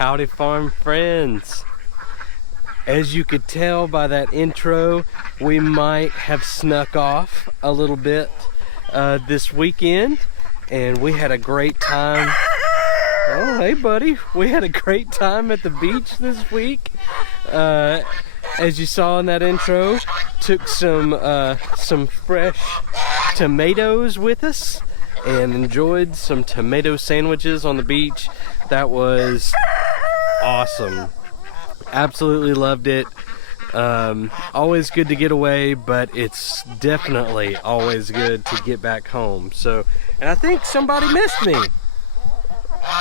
Howdy farm friends. As you could tell by that intro, we might have snuck off a little bit this weekend, and we had a great time. Oh, hey buddy, we had a great time at the beach this week. As you saw in that intro, took some fresh tomatoes with us and enjoyed some tomato sandwiches on the beach. That was awesome. Absolutely loved it. Always good to get away, but it's definitely always good to get back home. So, and I think somebody missed me.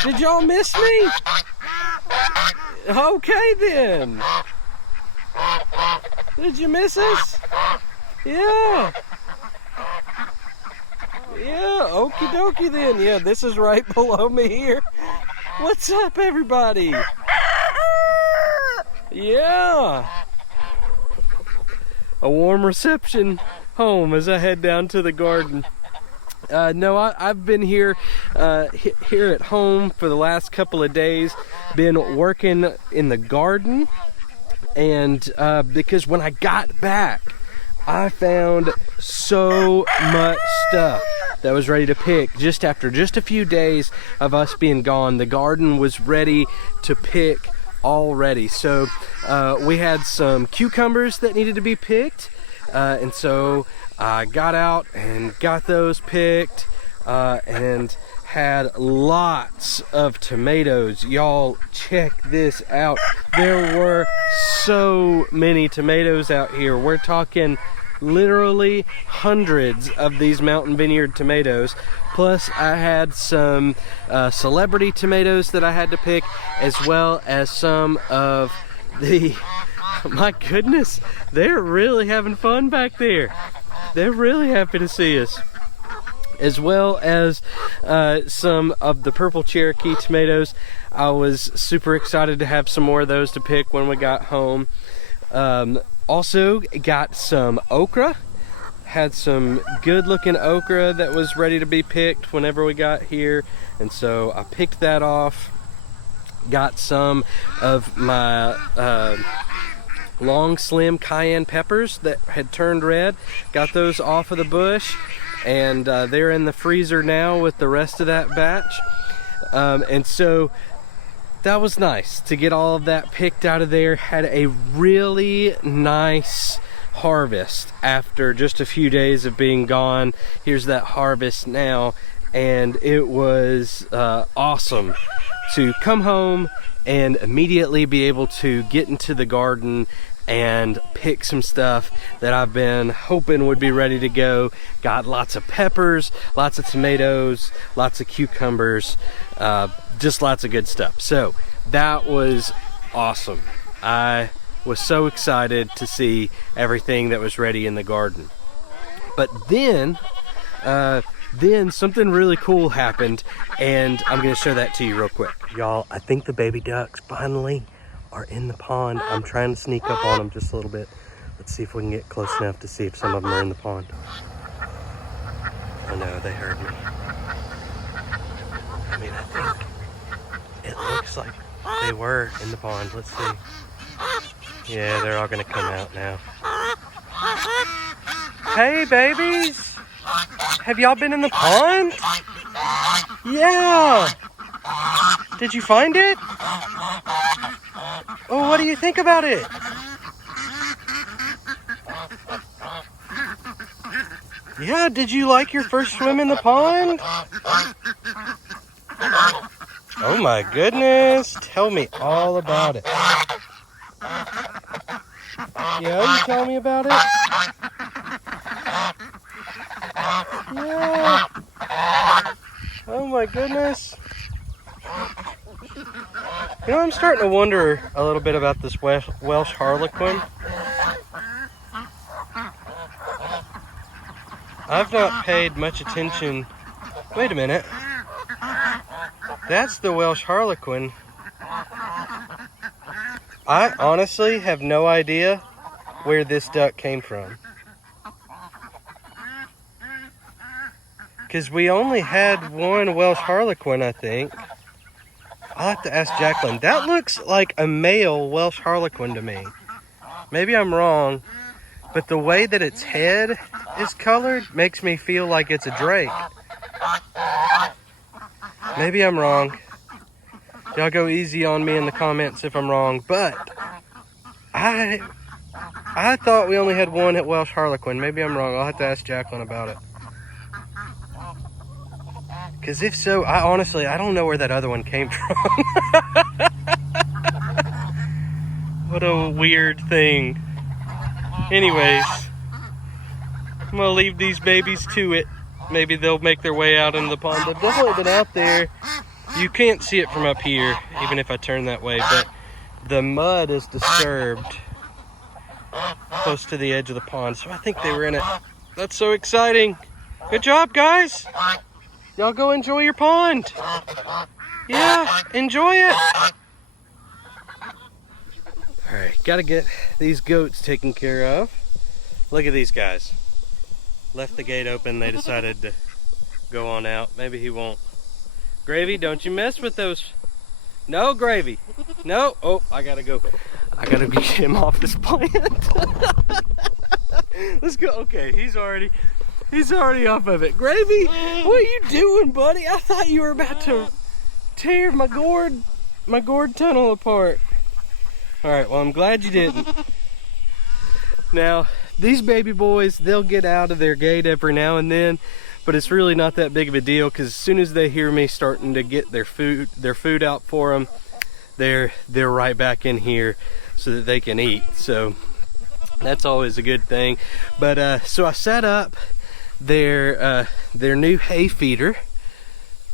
Did y'all miss me? Okay then. Did you miss us? Yeah. Yeah, okie dokie then. Yeah, this is right below me here. What's up, everybody? Yeah. A warm reception home as I head down to the garden. No, I've been here at home for the last couple of days. Been working in the garden, and because when I got back, I found so much stuff that was ready to pick. Just after just a few days of us being gone, the garden was ready to pick already. So we had some cucumbers that needed to be picked, and so I got out and got those picked, and had lots of tomatoes. Y'all check this out. There were so many tomatoes out here. We're talking literally hundreds of these mountain vineyard tomatoes. Plus I had some celebrity tomatoes that I had to pick, as well as some of the, my goodness, they're really having fun back there. They're really happy to see us. As well as some of the purple Cherokee tomatoes. I was super excited to have some more of those to pick when we got home. Also got some okra. Had some good looking okra that was ready to be picked whenever we got here, and so I picked that off. Got some of my long slim cayenne peppers that had turned red. Got those off of the bush, and they're in the freezer now with the rest of that batch. And so that was nice to get all of that picked out of there. Had a really nice harvest after just a few days of being gone. Here's that harvest now, and it was awesome to come home and immediately be able to get into the garden and pick some stuff that I've been hoping would be ready to go. Got lots of peppers, lots of tomatoes, lots of cucumbers, just lots of good stuff. So that was awesome. I was so excited to see everything that was ready in the garden. But then something really cool happened, and I'm gonna show that to you real quick. Y'all, I think the baby ducks finally are in the pond. I'm trying to sneak up on them just a little bit. Let's see if we can get close enough to see if some of them are in the pond. Oh no, they heard me. I mean, I think it looks like they were in the pond. Let's see. Yeah, they're all gonna come out now. Hey babies! Have y'all been in the pond? Yeah! Did you find it? Oh, what do you think about it? Yeah, did you like your first swim in the pond? Oh my goodness, tell me all about it. Yeah, you tell me about it? Yeah. Oh my goodness. You know, I'm starting to wonder a little bit about this Welsh Harlequin. I've not paid much attention. Wait a minute. That's the Welsh Harlequin. I honestly have no idea where this duck came from. Because we only had one Welsh Harlequin, I think. I'll have to ask Jacqueline. That looks like a male Welsh Harlequin to me. Maybe I'm wrong, but the way that its head is colored makes me feel like it's a drake. Maybe I'm wrong. Y'all go easy on me in the comments if I'm wrong, but I thought we only had one at Welsh Harlequin. Maybe I'm wrong. I'll have to ask Jacqueline about it. Because if so, I honestly don't know where that other one came from. What a weird thing. Anyways, I'm gonna leave these babies to it. Maybe they'll make their way out into the pond. They've definitely been out there. You can't see it from up here, even if I turn that way, but the mud is disturbed close to the edge of the pond, so I think they were in it. That's so exciting. Good job, guys. Y'all go enjoy your pond. Yeah, enjoy it. All right, gotta get these goats taken care of. Look at these guys. Left the gate open, they decided to go on out. Maybe he won't. Gravy, don't you mess with those. No, Gravy. No. Oh, I gotta go. I gotta get him off this plant. Let's go. Okay, he's already off of it. Gravy, what are you doing, buddy? I thought you were about to tear my gourd tunnel apart. All right, well, I'm glad you didn't. Now, these baby boys, they'll get out of their gate every now and then, but it's really not that big of a deal because as soon as they hear me starting to get their food out for them, they're right back in here so that they can eat. So that's always a good thing. But so I set up their new hay feeder.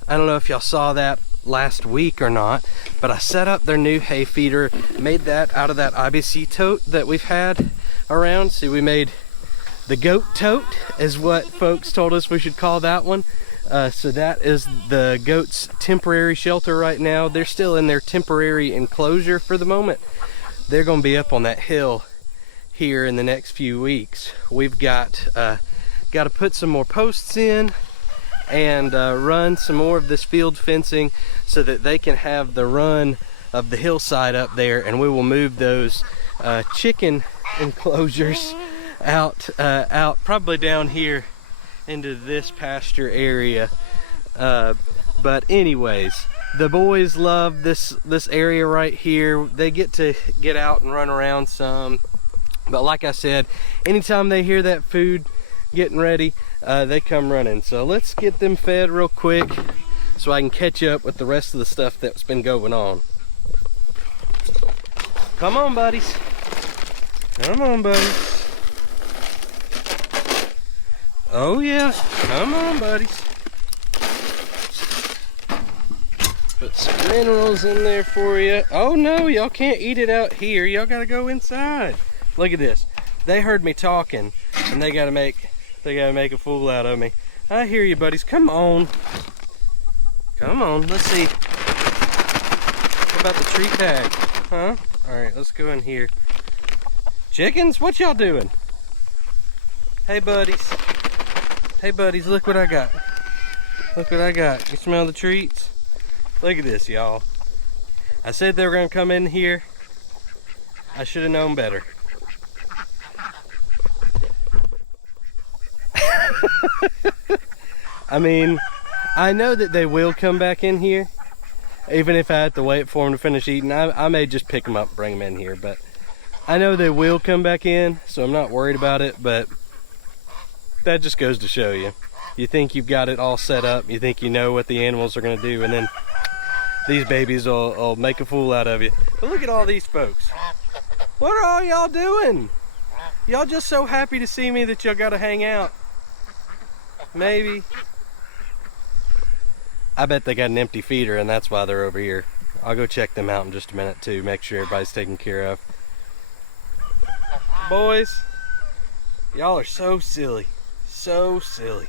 I don't know if y'all saw that last week or not, but I set up their new hay feeder, made that out of that IBC tote that we've had around. See, we made the goat tote is what folks told us we should call that one. So that is the goats' temporary shelter right now. They're still in their temporary enclosure for the moment. They're going to be up on that hill here in the next few weeks. We've got to put some more posts in and run some more of this field fencing so that they can have the run of the hillside up there, and we will move those chicken enclosures out probably down here into this pasture area. But anyways, the boys love this area right here. They get to get out and run around some, but like I said, anytime they hear that food getting ready, they come running. So let's get them fed real quick so I can catch up with the rest of the stuff that's been going on. Come on, buddies. Come on, buddies. Oh yeah, come on, buddies. Put some minerals in there for you. Oh no, y'all can't eat it out here. Y'all gotta go inside. Look at this. They heard me talking and they gotta make a fool out of me. I hear you, buddies. Come on. Come on, let's see. What about the treat bag? Huh? Alright, let's go in here. Chickens, what y'all doing? Hey buddies. Hey buddies, look what I got. Look what I got. You smell the treats? Look at this, y'all. I said they were gonna come in here. I should have known better. I mean, I know that they will come back in here, even if I have to wait for them to finish eating. I may just pick them up, bring them in here, but I know they will come back in, so I'm not worried about it. But that just goes to show you. You think you've got it all set up, you think you know what the animals are going to do, and then these babies will make a fool out of you. But look at all these folks. What are all y'all doing? Y'all just so happy to see me that y'all got to hang out. Maybe. I bet they got an empty feeder and that's why they're over here. I'll go check them out in just a minute too, make sure everybody's taken care of. Boys, y'all are so silly. So silly.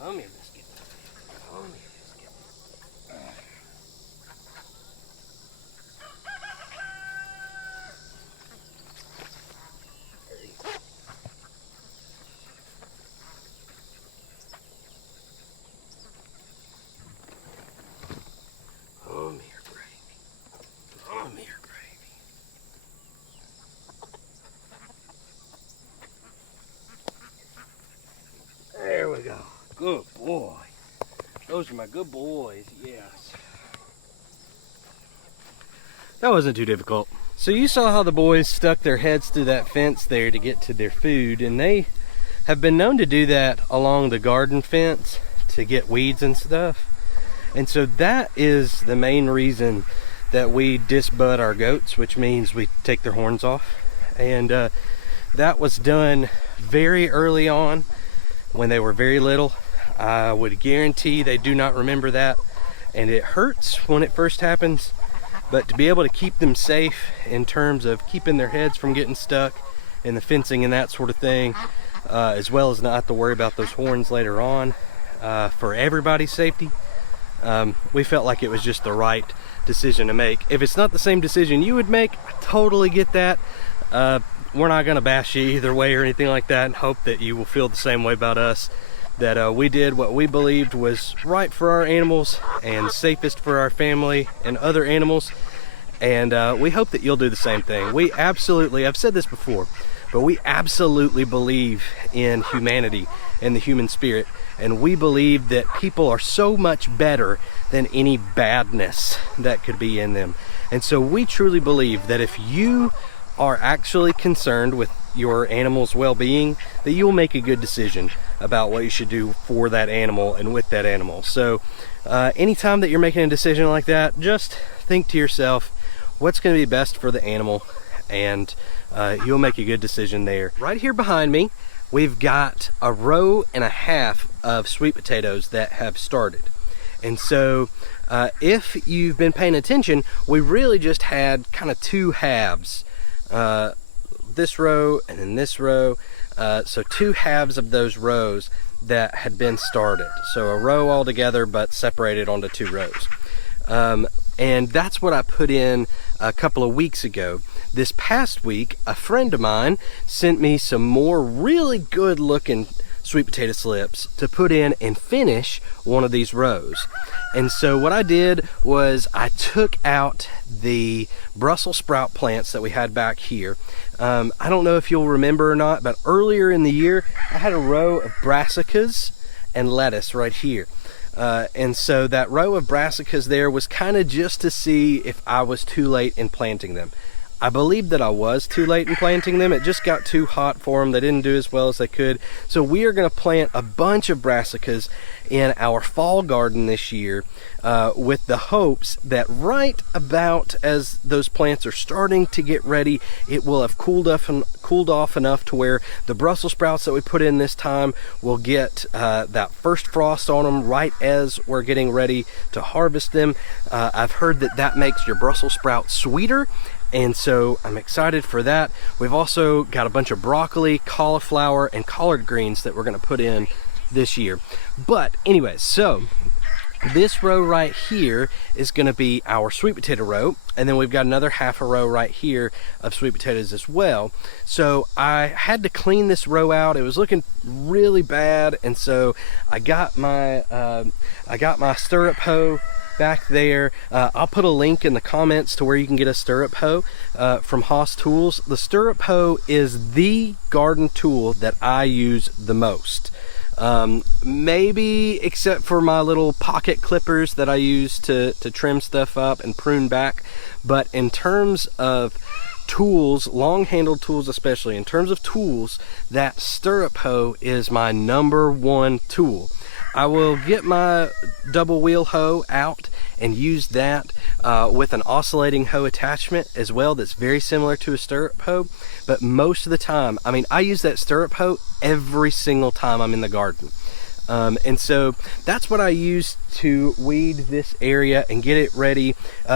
Come here, biscuit. Come here, biscuit. Those are my good boys, yes. That wasn't too difficult. So you saw how the boys stuck their heads through that fence there to get to their food, and they have been known to do that along the garden fence to get weeds and stuff. And so that is the main reason that we disbud our goats, which means we take their horns off. And that was done very early on when they were very little. I would guarantee they do not remember that, and it hurts when it first happens, but to be able to keep them safe in terms of keeping their heads from getting stuck in the fencing and that sort of thing, as well as not have to worry about those horns later on, for everybody's safety, we felt like it was just the right decision to make. If it's not the same decision you would make, I totally get that. We're not gonna bash you either way or anything like that, and hope that you will feel the same way about us, that we did what we believed was right for our animals and safest for our family and other animals. And we hope that you'll do the same thing. We absolutely, I've said this before, but we absolutely believe in humanity and the human spirit. And we believe that people are so much better than any badness that could be in them. And so we truly believe that if you are actually concerned with your animal's well-being, that you'll make a good decision about what you should do for that animal and with that animal. So anytime that you're making a decision like that, just think to yourself, what's going to be best for the animal, and you'll make a good decision there. Right here behind me, we've got a row and a half of sweet potatoes that have started. And so if you've been paying attention, we really just had kind of two halves. This row and then this row, so two halves of those rows that had been started. So a row all together, but separated onto two rows. And that's what I put in a couple of weeks ago. This past week, a friend of mine sent me some more really good looking sweet potato slips to put in and finish one of these rows. And so what I did was I took out the Brussels sprout plants that we had back here. I don't know if you'll remember or not, but earlier in the year, I had a row of brassicas and lettuce right here. And so that row of brassicas there was kind of just to see if I was too late in planting them. I believe that I was too late in planting them. It just got too hot for them. They didn't do as well as they could. So we are going to plant a bunch of brassicas in our fall garden this year, with the hopes that right about as those plants are starting to get ready, it will have cooled off enough to where the Brussels sprouts that we put in this time will get that first frost on them right as we're getting ready to harvest them. I've heard that that makes your Brussels sprouts sweeter, and so I'm excited for that. We've also got a bunch of broccoli, cauliflower, and collard greens that we're going to put in this year. But anyways, so this row right here is going to be our sweet potato row, and then we've got another half a row right here of sweet potatoes as well. So I had to clean this row out. It was looking really bad, and so I got my stirrup hoe back there. I'll put a link in the comments to where you can get a stirrup hoe from Haas Tools. The stirrup hoe is the garden tool that I use the most. Maybe except for my little pocket clippers that I use to trim stuff up and prune back. But in terms of tools, long-handled tools especially, in terms of tools, that stirrup hoe is my #1 tool. I will get my double wheel hoe out and use that with an oscillating hoe attachment as well that's very similar to a stirrup hoe. But most of the time, I mean, I use that stirrup hoe every single time I'm in the garden. And so that's what I use to weed this area and get it ready.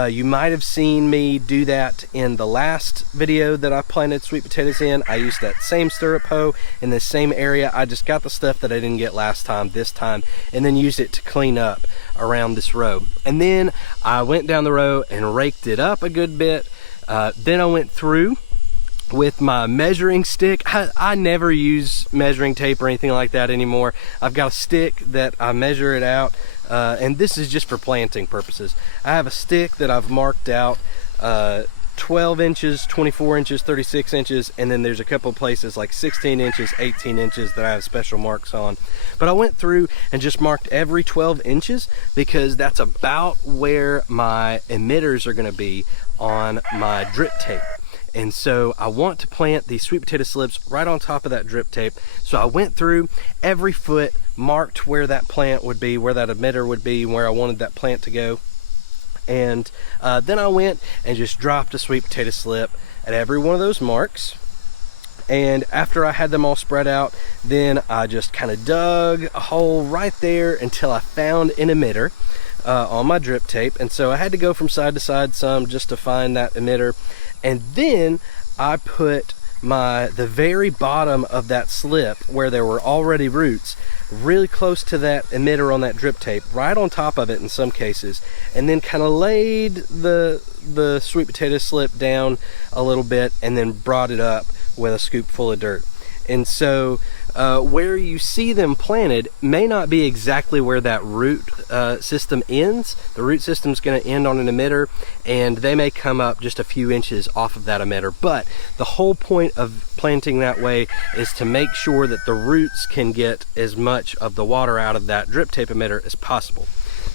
You might have seen me do that in the last video that I planted sweet potatoes in. I used that same stirrup hoe in the same area. I just got the stuff that I didn't get last time this time, and then used it to clean up around this row. And then I went down the row and raked it up a good bit. Then I went through with my measuring stick. I never use measuring tape or anything like that anymore. I've got a stick that I measure it out, and this is just for planting purposes. I have a stick that I've marked out 12 inches, 24 inches, 36 inches, and then there's a couple places like 16 inches, 18 inches that I have special marks on. But I went through and just marked every 12 inches because that's about where my emitters are going to be on my drip tape. And so I want to plant these sweet potato slips right on top of that drip tape. So I went through every foot, marked where that plant would be, where that emitter would be, where I wanted that plant to go. And then I went and just dropped a sweet potato slip at every one of those marks. And after I had them all spread out, then I just kind of dug a hole right there until I found an emitter on my drip tape. And so I had to go from side to side some just to find that emitter. And then I put the very bottom of that slip where there were already roots really close to that emitter on that drip tape, right on top of it in some cases, and then kind of laid the sweet potato slip down a little bit and then brought it up with a scoop full of dirt. And so where you see them planted may not be exactly where that root system ends. The root system is going to end on an emitter, and they may come up just a few inches off of that emitter. But the whole point of planting that way is to make sure that the roots can get as much of the water out of that drip tape emitter as possible.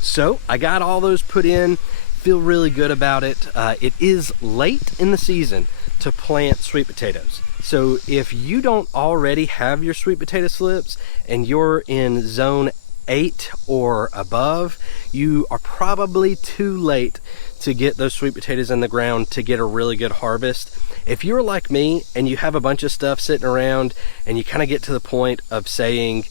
So I got all those put in, feel really good about it. It is late in the season to plant sweet potatoes. So if you don't already have your sweet potato slips and you're in zone 8 or above, you are probably too late to get those sweet potatoes in the ground to get a really good harvest. If you're like me and you have a bunch of stuff sitting around and you kind of get to the point of saying,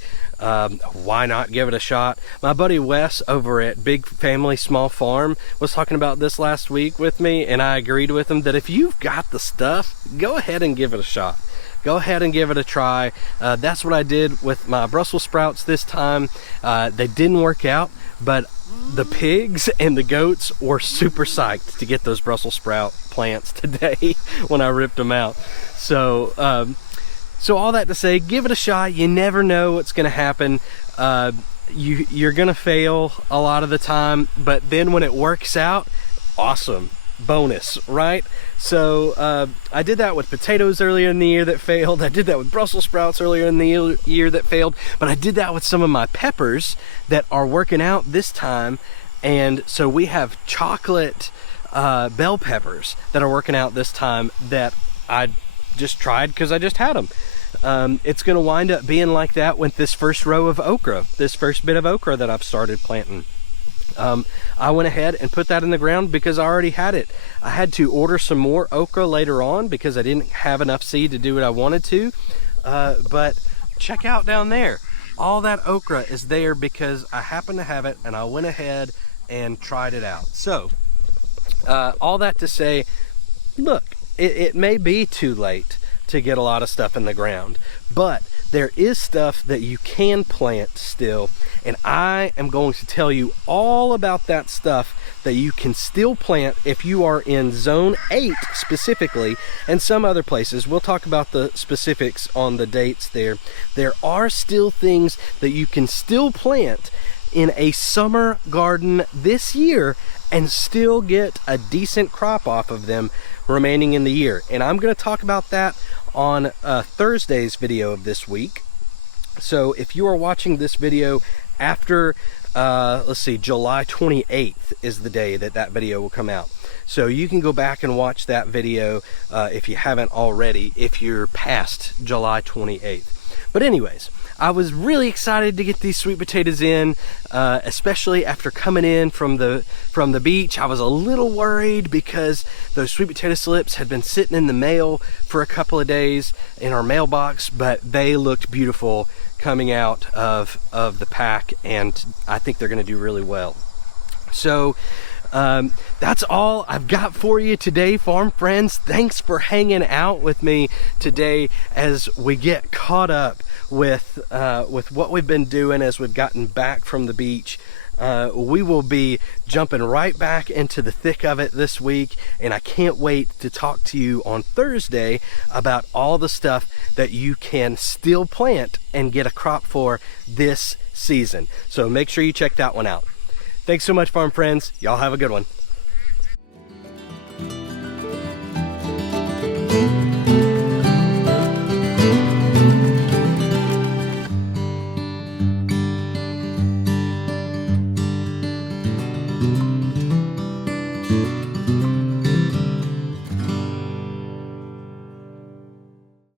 why not give it a shot? My buddy Wes over at Big Family Small Farm was talking about this last week with me, and I agreed with him that if you've got the stuff, go ahead and give it a shot. Go ahead and give it a try. That's what I did with my Brussels sprouts this time. They didn't work out, but the pigs and the goats were super psyched to get those Brussels sprout plants today when I ripped them out. So all that to say, give it a shot. You never know what's going to happen. You're going to fail a lot of the time, but then when it works out, awesome. Bonus, right? So I did that with potatoes earlier in the year that failed. I did that with Brussels sprouts earlier in the year that failed. But I did that with some of my peppers that are working out this time. And so we have chocolate bell peppers that are working out this time that I just tried because I just had them. It's going to wind up being like that with this first row of okra, this first bit of okra that I've started planting. I went ahead and put that in the ground because I already had it. I had to order some more okra later on because I didn't have enough seed to do what I wanted to. But check out down there. All that okra is there because I happen to have it and I went ahead and tried it out. So, all that to say, look, it may be too late to get a lot of stuff in the ground, but there is stuff that you can plant still, and I am going to tell you all about that stuff that you can still plant if you are in zone 8 specifically, and some other places. We'll talk about the specifics on the dates there. There are still things that you can still plant in a summer garden this year and still get a decent crop off of them remaining in the year. And I'm going to talk about that on Thursday's video of this week. So if you are watching this video after, let's see, July 28th is the day that video will come out. So you can go back and watch that video if you haven't already, if you're past July 28th. But anyways, I was really excited to get these sweet potatoes in, especially after coming in from the beach. I was a little worried because those sweet potato slips had been sitting in the mail for a couple of days in our mailbox, but they looked beautiful coming out of the pack, and I think they're going to do really well. So that's all I've got for you today, farm friends. Thanks for hanging out with me today as we get caught up with what we've been doing as we've gotten back from the beach. We will be jumping right back into the thick of it this week, and I can't wait to talk to you on Thursday about all the stuff that you can still plant and get a crop for this season. So make sure you check that one out. Thanks so much, farm friends. Y'all have a good one.